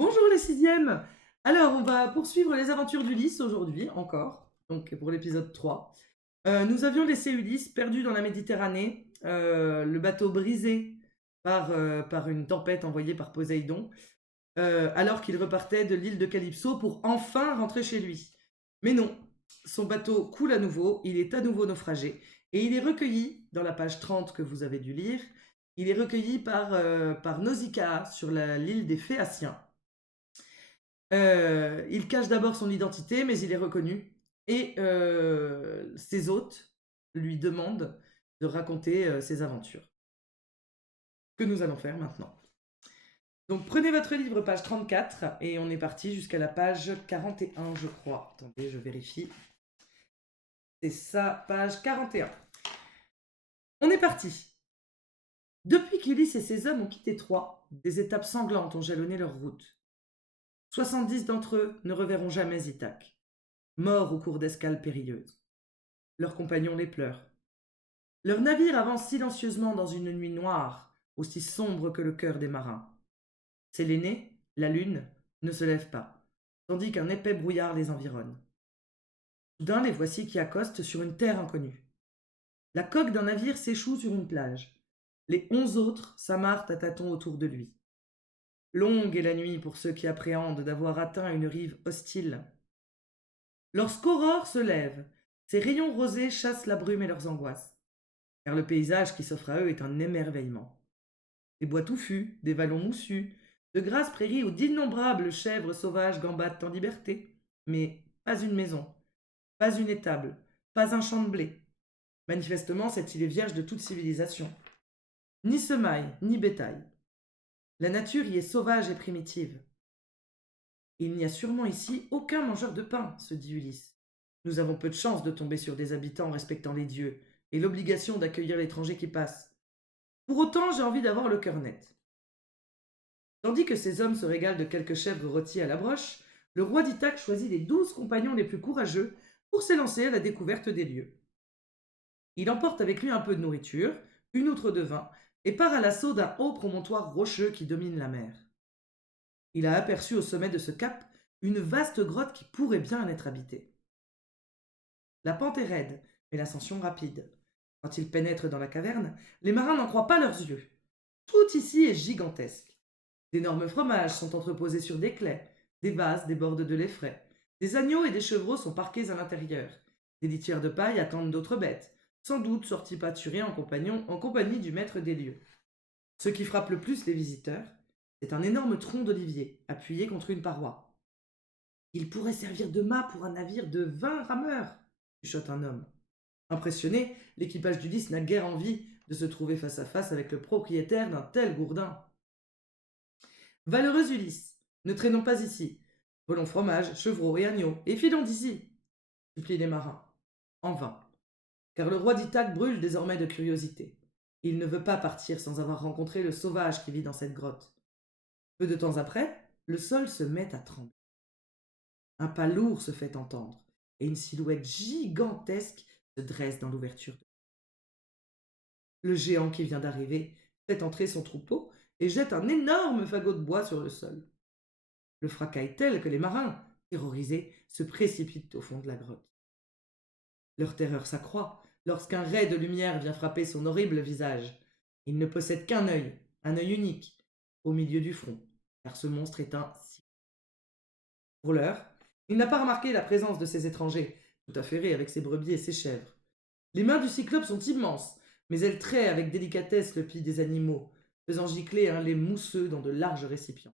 Bonjour les sixièmes! Alors, on va poursuivre les aventures d'Ulysse aujourd'hui, encore, donc pour l'épisode 3. Nous avions laissé Ulysse perdu dans la Méditerranée, le bateau brisé par une tempête envoyée par Poséidon, alors qu'il repartait de l'île de Calypso pour enfin rentrer chez lui. Mais non, son bateau coule à nouveau, il est à nouveau naufragé, et il est recueilli, dans la page 30 que vous avez dû lire, il est recueilli par Nausicaa sur l'île des Phéaciens. Il cache d'abord son identité, mais il est reconnu et ses hôtes lui demandent de raconter, ses aventures. Que nous allons faire maintenant. Donc prenez votre livre, page 34 et on est parti jusqu'à la page 41, je crois. Attendez, je vérifie. C'est ça, page 41. On est parti. Depuis qu'Ulysse et ses hommes ont quitté Troie, des étapes sanglantes ont jalonné leur route. 70 d'entre eux ne reverront jamais Ithaque, morts au cours d'escales périlleuses. Leurs compagnons les pleurent. Leur navire avance silencieusement dans une nuit noire, aussi sombre que le cœur des marins. Sélénée, la lune, ne se lève pas, tandis qu'un épais brouillard les environne. Soudain, les voici qui accostent sur une terre inconnue. La coque d'un navire s'échoue sur une plage. Les 11 autres s'amarrent à tâtons autour de lui. Longue est la nuit pour ceux qui appréhendent d'avoir atteint une rive hostile. Lorsqu'Aurore se lève, ses rayons rosés chassent la brume et leurs angoisses, car le paysage qui s'offre à eux est un émerveillement. Des bois touffus, des vallons moussus, de grasses prairies où d'innombrables chèvres sauvages gambadent en liberté, mais pas une maison, pas une étable, pas un champ de blé. Manifestement, cette île est vierge de toute civilisation. Ni semaille, ni bétail. La nature y est sauvage et primitive. Il n'y a sûrement ici aucun mangeur de pain, se dit Ulysse. Nous avons peu de chance de tomber sur des habitants respectant les dieux et l'obligation d'accueillir l'étranger qui passe. Pour autant, j'ai envie d'avoir le cœur net. Tandis que ces hommes se régalent de quelques chèvres rôties à la broche, le roi d'Ithaque choisit les 12 compagnons les plus courageux pour s'élancer à la découverte des lieux. Il emporte avec lui un peu de nourriture, une outre de vin, et part à l'assaut d'un haut promontoire rocheux qui domine la mer. Il a aperçu au sommet de ce cap une vaste grotte qui pourrait bien être habitée. La pente est raide, mais l'ascension rapide. Quand ils pénètrent dans la caverne, les marins n'en croient pas leurs yeux. Tout ici est gigantesque. D'énormes fromages sont entreposés sur des claies, des vases débordent de lait frais. Des agneaux et des chevreaux sont parqués à l'intérieur. Des litières de paille attendent d'autres bêtes, sans doute sorties pâturer en compagnie du maître des lieux. Ce qui frappe le plus les visiteurs, c'est un énorme tronc d'olivier appuyé contre une paroi. Il pourrait servir de mât pour un navire de 20 rameurs, chuchote un homme. Impressionné, l'équipage d'Ulysse n'a guère envie de se trouver face à face avec le propriétaire d'un tel gourdin. Valeureux Ulysse, ne traînons pas ici. Volons fromage, chevreaux et agneaux, et filons d'ici, supplient les marins. En vain, car le roi d'Ithaque brûle désormais de curiosité. Il ne veut pas partir sans avoir rencontré le sauvage qui vit dans cette grotte. Peu de temps après, le sol se met à trembler. Un pas lourd se fait entendre, et une silhouette gigantesque se dresse dans l'ouverture. Le géant qui vient d'arriver fait entrer son troupeau et jette un énorme fagot de bois sur le sol. Le fracas est tel que les marins, terrorisés, se précipitent au fond de la grotte. Leur terreur s'accroît lorsqu'un ray de lumière vient frapper son horrible visage. Il ne possède qu'un un œil unique, au milieu du front, car ce monstre est un cyclope. Pour l'heure, il n'a pas remarqué la présence de ces étrangers, tout affairés avec ses brebis et ses chèvres. Les mains du cyclope sont immenses, mais elles traient avec délicatesse le pli des animaux, faisant gicler un lait mousseux dans de larges récipients.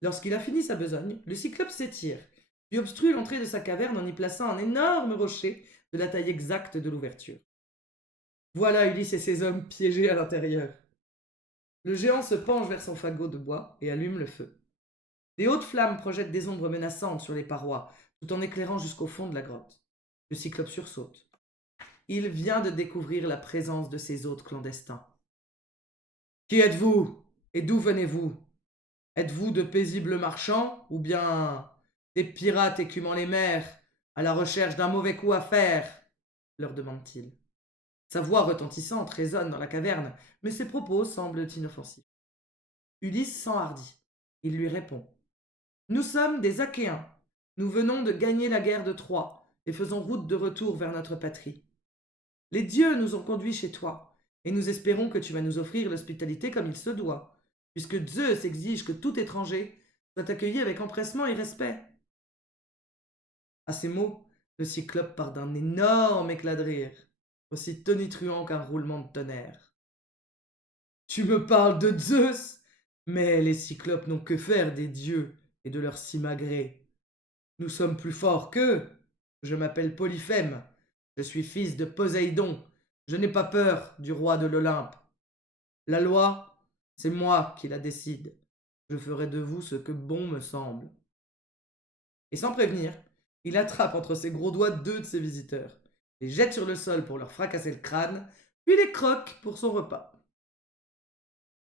Lorsqu'il a fini sa besogne, le cyclope s'étire, puis obstrue l'entrée de sa caverne en y plaçant un énorme rocher de la taille exacte de l'ouverture. Voilà Ulysse et ses hommes piégés à l'intérieur. Le géant se penche vers son fagot de bois et allume le feu. Les hautes flammes projettent des ombres menaçantes sur les parois, tout en éclairant jusqu'au fond de la grotte. Le cyclope sursaute. Il vient de découvrir la présence de ses hôtes clandestins. Qui êtes-vous? Et d'où venez-vous? Êtes-vous de paisibles marchands ou bien des pirates écumant les mers à la recherche d'un mauvais coup à faire? Leur demande-t-il. Sa voix retentissante résonne dans la caverne, mais ses propos semblent inoffensifs. Ulysse s'enhardit. Il lui répond. Nous sommes des Achéens. Nous venons de gagner la guerre de Troie et faisons route de retour vers notre patrie. Les dieux nous ont conduits chez toi, et nous espérons que tu vas nous offrir l'hospitalité comme il se doit, puisque Zeus exige que tout étranger soit accueilli avec empressement et respect. À ces mots, le cyclope part d'un énorme éclat de rire, aussi tonitruant qu'un roulement de tonnerre. Tu me parles de Zeus? Mais les cyclopes n'ont que faire des dieux et de leurs simagrées. Nous sommes plus forts qu'eux. Je m'appelle Polyphème. Je suis fils de Poséidon. Je n'ai pas peur du roi de l'Olympe. La loi, c'est moi qui la décide. Je ferai de vous ce que bon me semble. Et sans prévenir, il attrape entre ses gros doigts 2 de ses visiteurs, les jette sur le sol pour leur fracasser le crâne, puis les croque pour son repas.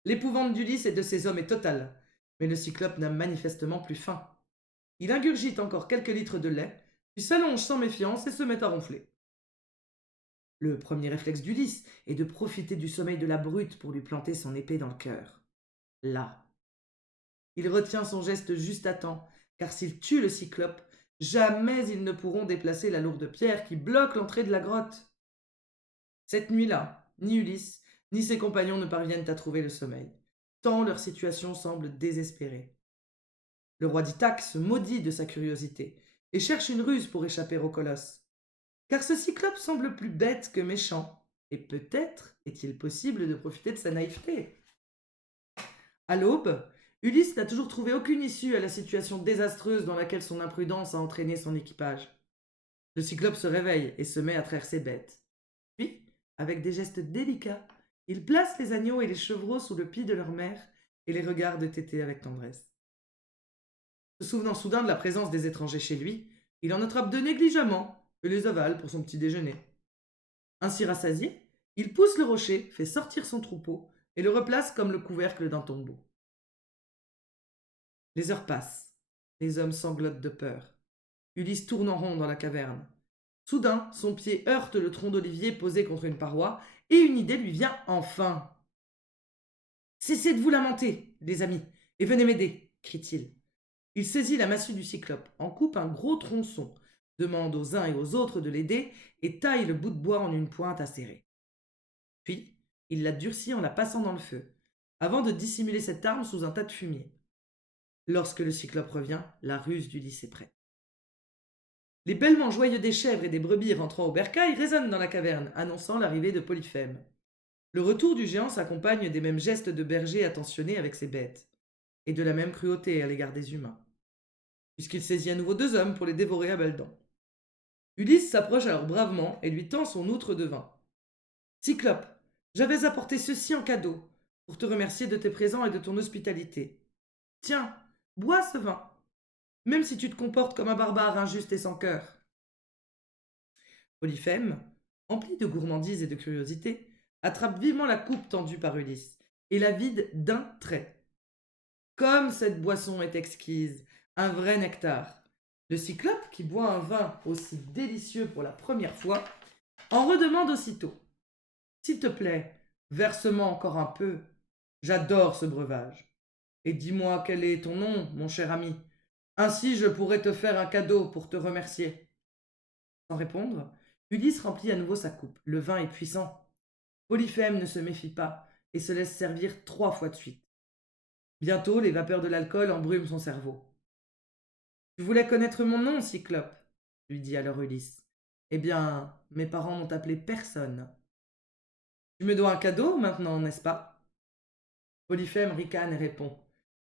L'épouvante d'Ulysse et de ses hommes est totale, mais le cyclope n'a manifestement plus faim. Il ingurgite encore quelques litres de lait, puis s'allonge sans méfiance et se met à ronfler. Le premier réflexe d'Ulysse est de profiter du sommeil de la brute pour lui planter son épée dans le cœur. Là. Il retient son geste juste à temps, car s'il tue le cyclope, jamais ils ne pourront déplacer la lourde pierre qui bloque l'entrée de la grotte. Cette nuit-là, ni Ulysse, ni ses compagnons ne parviennent à trouver le sommeil, tant leur situation semble désespérée. Le roi d'Ithaque se maudit de sa curiosité et cherche une ruse pour échapper au colosse. Car ce cyclope semble plus bête que méchant, et peut-être est-il possible de profiter de sa naïveté. À l'aube, Ulysse n'a toujours trouvé aucune issue à la situation désastreuse dans laquelle son imprudence a entraîné son équipage. Le cyclope se réveille et se met à traire ses bêtes. Puis, avec des gestes délicats, il place les agneaux et les chevreaux sous le pied de leur mère et les regarde téter avec tendresse. Se souvenant soudain de la présence des étrangers chez lui, il en attrape 2 négligemment et les avale pour son petit déjeuner. Ainsi rassasié, il pousse le rocher, fait sortir son troupeau et le replace comme le couvercle d'un tombeau. Les heures passent. Les hommes sanglotent de peur. Ulysse tourne en rond dans la caverne. Soudain, son pied heurte le tronc d'olivier posé contre une paroi et une idée lui vient enfin. Cessez de vous lamenter, les amis, et venez m'aider, crie-t-il. Il saisit la massue du cyclope, en coupe un gros tronçon, demande aux uns et aux autres de l'aider et taille le bout de bois en une pointe acérée. Puis, il la durcit en la passant dans le feu, avant de dissimuler cette arme sous un tas de fumier. Lorsque le cyclope revient, la ruse d'Ulysse est prête. Les bêlements joyeux des chèvres et des brebis rentrant au bercail résonnent dans la caverne, annonçant l'arrivée de Polyphème. Le retour du géant s'accompagne des mêmes gestes de berger attentionné avec ses bêtes, et de la même cruauté à l'égard des humains, puisqu'il saisit à nouveau 2 hommes pour les dévorer à belles dents. Ulysse s'approche alors bravement et lui tend son outre de vin. Cyclope, j'avais apporté ceci en cadeau, pour te remercier de tes présents et de ton hospitalité. Tiens, bois ce vin, même si tu te comportes comme un barbare injuste et sans cœur. Polyphème, empli de gourmandise et de curiosité, attrape vivement la coupe tendue par Ulysse et la vide d'un trait. Comme cette boisson est exquise, un vrai nectar. Le cyclope, qui boit un vin aussi délicieux pour la première fois, en redemande aussitôt. S'il te plaît, verse-moi encore un peu. J'adore ce breuvage. Et dis-moi quel est ton nom, mon cher ami. Ainsi je pourrais te faire un cadeau pour te remercier. Sans répondre, Ulysse remplit à nouveau sa coupe. Le vin est puissant. Polyphème ne se méfie pas et se laisse servir 3 fois de suite. Bientôt, les vapeurs de l'alcool embrument son cerveau. Tu voulais connaître mon nom, Cyclope, lui dit alors Ulysse. Eh bien, mes parents n'ont appelé personne. Tu me dois un cadeau maintenant, n'est-ce pas? Polyphème ricane et répond.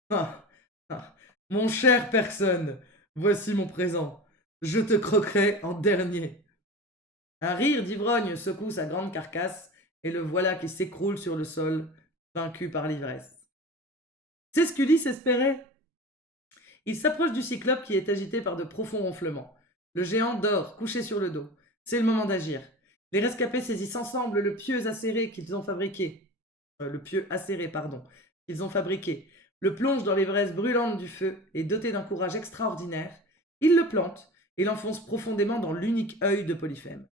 Ah, ah, mon cher personne, voici mon présent. Je te croquerai en dernier. Un rire d'ivrogne secoue sa grande carcasse et le voilà qui s'écroule sur le sol, vaincu par l'ivresse. C'est ce qu'Ulysse espérait. Il s'approche du cyclope qui est agité par de profonds ronflements. Le géant dort, couché sur le dos. C'est le moment d'agir. Les rescapés saisissent ensemble le pieu acéré qu'ils ont fabriqué. Qu'ils ont fabriqué. Le plongent dans les braises brûlantes du feu et doté d'un courage extraordinaire, ils le plantent et l'enfoncent profondément dans l'unique œil de Polyphème.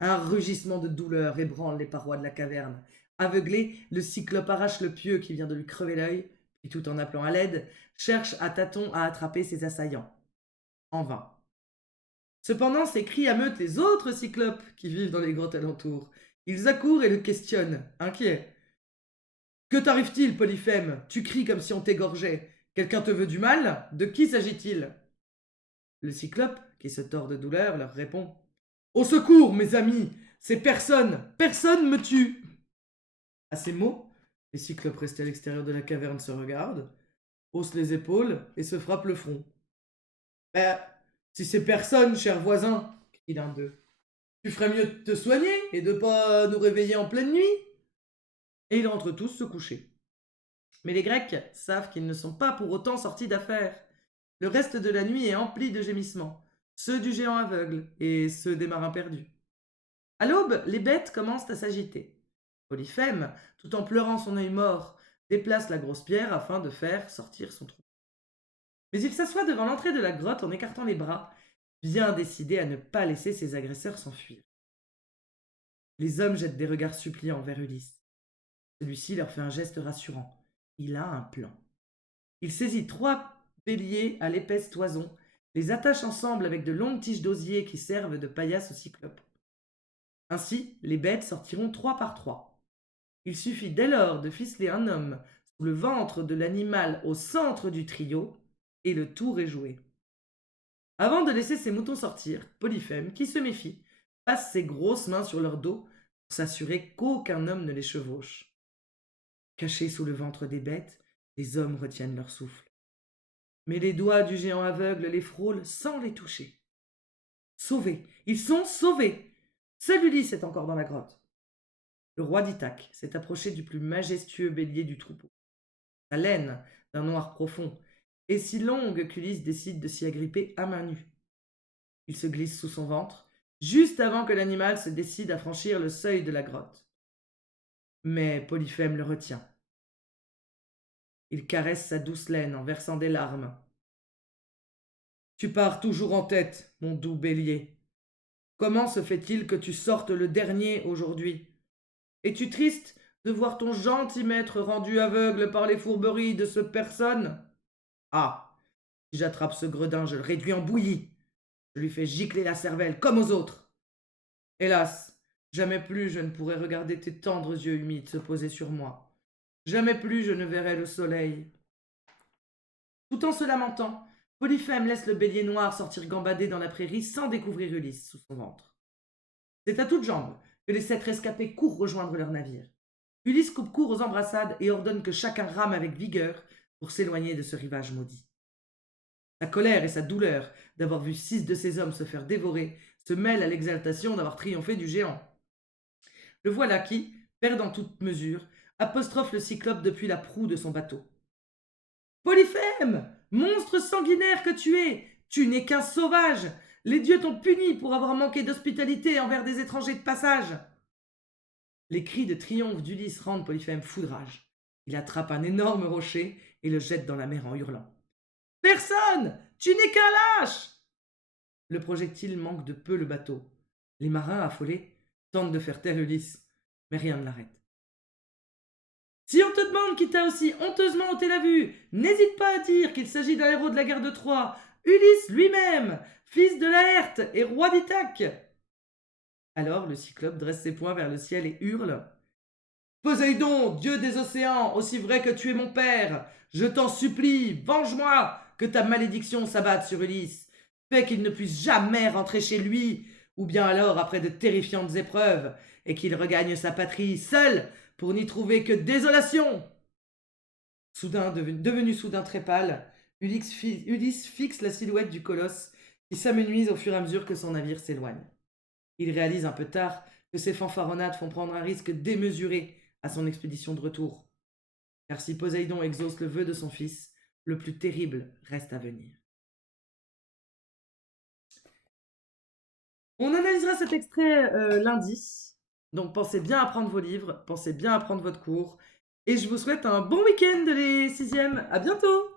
Un rugissement de douleur ébranle les parois de la caverne. Aveuglé, le cyclope arrache le pieu qui vient de lui crever l'œil, puis tout en appelant à l'aide, cherche à tâtons à attraper ses assaillants. En vain. Cependant, ces cris ameutent les autres cyclopes qui vivent dans les grottes alentours. Ils accourent et le questionnent, inquiets. Que t'arrive-t-il, Polyphème? Tu cries comme si on t'égorgeait. Quelqu'un te veut du mal? De qui s'agit-il? Le cyclope, qui se tord de douleur, leur répond. Au secours, mes amis! C'est personne! Personne me tue! À ces mots, les cyclopes restés à l'extérieur de la caverne se regardent, haussent les épaules et se frappent le front. Ben, si c'est personne, cher voisin, crie l'un d'eux, tu ferais mieux de te soigner et de pas nous réveiller en pleine nuit. Et ils rentrent tous se coucher. Mais les Grecs savent qu'ils ne sont pas pour autant sortis d'affaire. Le reste de la nuit est empli de gémissements, ceux du géant aveugle et ceux des marins perdus. À l'aube, les bêtes commencent à s'agiter. Polyphème, tout en pleurant son œil mort, déplace la grosse pierre afin de faire sortir son trou. Mais il s'assoit devant l'entrée de la grotte en écartant les bras, bien décidé à ne pas laisser ses agresseurs s'enfuir. Les hommes jettent des regards suppliants vers Ulysse. Celui-ci leur fait un geste rassurant. Il a un plan. Il saisit 3 béliers à l'épaisse toison, les attache ensemble avec de longues tiges d'osier qui servent de paillasse aux cyclopes. Ainsi, les bêtes sortiront 3 par 3. Il suffit dès lors de ficeler un homme sous le ventre de l'animal au centre du trio, et le tour est joué. Avant de laisser ses moutons sortir, Polyphème, qui se méfie, passe ses grosses mains sur leur dos pour s'assurer qu'aucun homme ne les chevauche. Cachés sous le ventre des bêtes, les hommes retiennent leur souffle. Mais les doigts du géant aveugle les frôlent sans les toucher. Sauvés, ils sont sauvés. Seul Ulysse est encore dans la grotte. Le roi d'Ithaque s'est approché du plus majestueux bélier du troupeau. Sa laine, d'un noir profond, est si longue qu'Ulysse décide de s'y agripper à main nue. Il se glisse sous son ventre, juste avant que l'animal se décide à franchir le seuil de la grotte. Mais Polyphème le retient. Il caresse sa douce laine en versant des larmes. Tu pars toujours en tête, mon doux bélier. Comment se fait-il que tu sortes le dernier aujourd'hui? Es-tu triste de voir ton gentil maître rendu aveugle par les fourberies de ce personne? Ah, si j'attrape ce gredin, je le réduis en bouillie. Je lui fais gicler la cervelle comme aux autres. Hélas, jamais plus je ne pourrai regarder tes tendres yeux humides se poser sur moi. Jamais plus je ne verrai le soleil. Tout en se lamentant, Polyphème laisse le bélier noir sortir gambader dans la prairie sans découvrir Ulysse sous son ventre. C'est à toutes jambes que les 7 rescapés courent rejoindre leur navire. Ulysse coupe court aux embrassades et ordonne que chacun rame avec vigueur pour s'éloigner de ce rivage maudit. Sa colère et sa douleur d'avoir vu 6 de ses hommes se faire dévorer se mêlent à l'exaltation d'avoir triomphé du géant. Le voilà qui, perdant toute mesure, apostrophe le cyclope depuis la proue de son bateau. Polyphème, monstre sanguinaire que tu n'es qu'un sauvage. Les dieux t'ont puni pour avoir manqué d'hospitalité envers des étrangers de passage. Les cris de triomphe d'Ulysse rendent Polyphème fou de rage. Il attrape un énorme rocher et le jette dans la mer en hurlant. Personne! Tu n'es qu'un lâche! Le projectile manque de peu le bateau. Les marins, affolés, tentent de faire taire Ulysse, mais rien ne l'arrête. Si on te demande qui t'a aussi honteusement ôté la vue, n'hésite pas à dire qu'il s'agit d'un héros de la guerre de Troie, Ulysse lui-même, fils de Laërte et roi d'Ithaque. Alors le cyclope dresse ses poings vers le ciel et hurle. Poséidon, dieu des océans, aussi vrai que tu es mon père, je t'en supplie, venge-moi, que ta malédiction s'abatte sur Ulysse, fais qu'il ne puisse jamais rentrer chez lui, ou bien alors après de terrifiantes épreuves, et qu'il regagne sa patrie seul, pour n'y trouver que désolation. Soudain, devenu soudain très pâle, Ulysse fixe la silhouette du colosse qui s'amenuise au fur et à mesure que son navire s'éloigne. Il réalise un peu tard que ses fanfaronnades font prendre un risque démesuré à son expédition de retour. Car si Poséidon exauce le vœu de son fils, le plus terrible reste à venir. On analysera cet extrait lundi. Donc pensez bien à prendre vos livres, pensez bien à prendre votre cours. Et je vous souhaite un bon week-end les 6e. À bientôt!